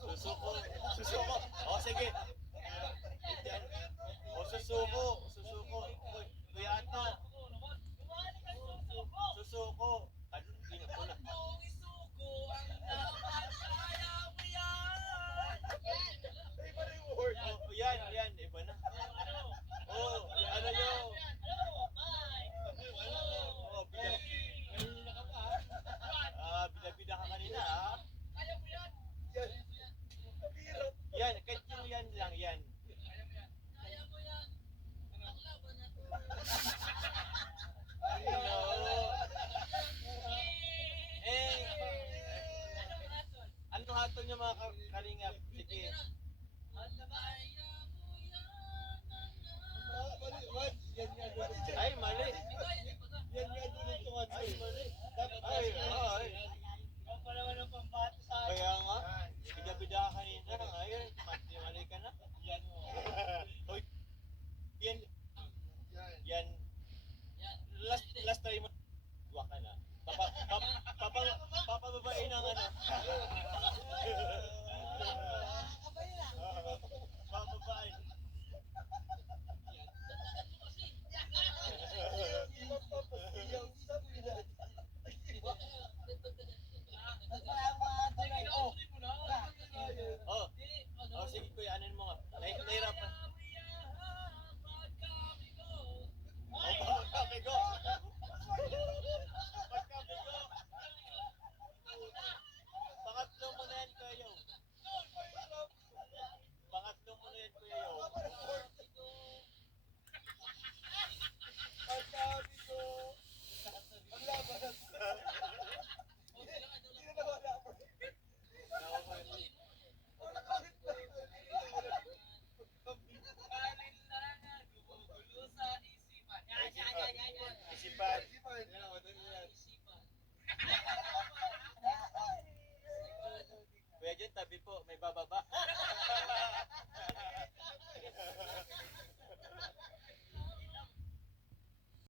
Susuko. Susuko. O, sige. gusto niyo mga kalingap, sige. Ay, mali. Yan nga dulit ko kasi. Ay, mali. Ay, ay. Ang ng pambato sa akin. Kaya nga, bida-bida kanina. Ay, mali ka na. Yan mo. Hoy, yan. Yan. Last, last try mo. but